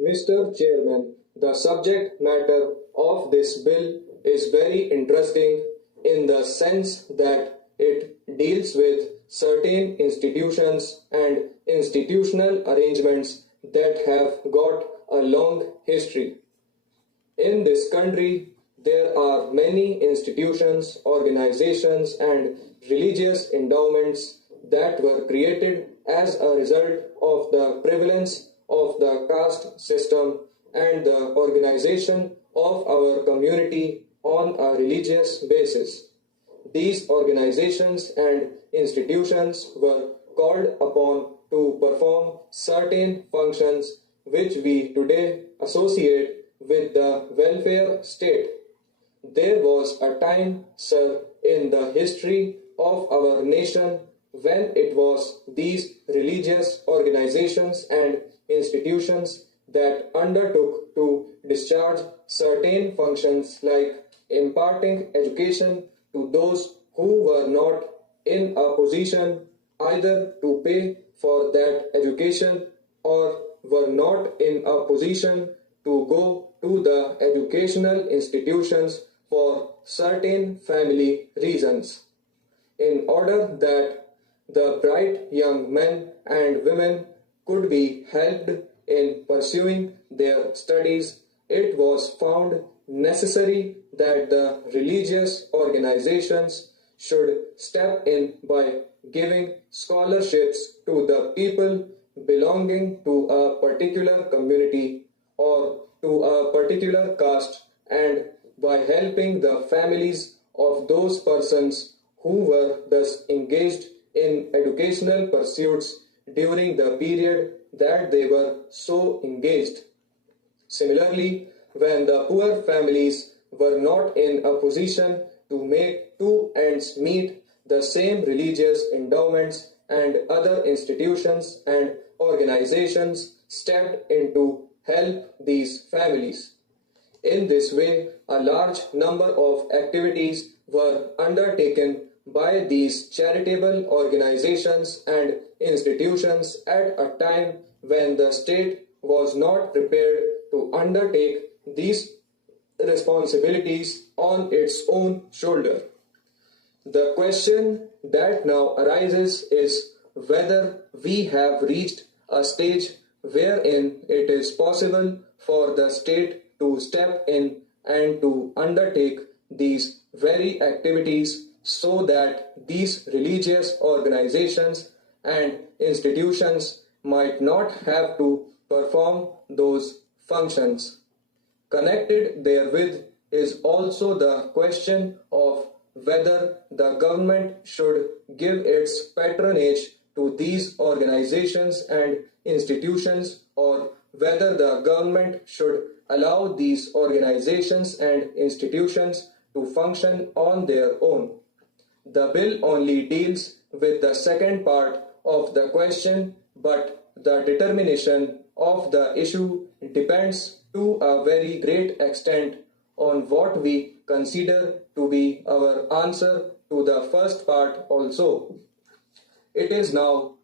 Mr. Chairman, the subject matter of this bill is very interesting in the sense that it deals with certain institutions and institutional arrangements that have got a long history. In this country, there are many institutions, organizations, and religious endowments that were created as a result of the prevalence of the caste system and the organization of our community on a religious basis. These organizations and institutions were called upon to perform certain functions which we today associate with the welfare state. There was a time, sir, in the history of our nation when it was these religious organizations and institutions that undertook to discharge certain functions like imparting education to those who were not in a position either to pay for that education or were not in a position to go to the educational institutions for certain family reasons. In order that the bright young men and women could be helped in pursuing their studies, it was found necessary that the religious organizations should step in by giving scholarships to the people belonging to a particular community or to a particular caste and by helping the families of those persons who were thus engaged in educational pursuits during the period that they were so engaged. Similarly, when the poor families were not in a position to make two ends meet, the same religious endowments and other institutions and organizations stepped in to help these families. In this way, a large number of activities were undertaken by these charitable organizations and institutions at a time when the state was not prepared to undertake these responsibilities on its own shoulder. The question that now arises is whether we have reached a stage wherein it is possible for the state to step in and to undertake these very activities so that these religious organizations and institutions might not have to perform those functions. Connected therewith is also the question of whether the government should give its patronage to these organizations and institutions or whether the government should allow these organizations and institutions to function on their own. The bill only deals with the second part of the question, but the determination of the issue depends to a very great extent on what we consider to be our answer to the first part also. It is now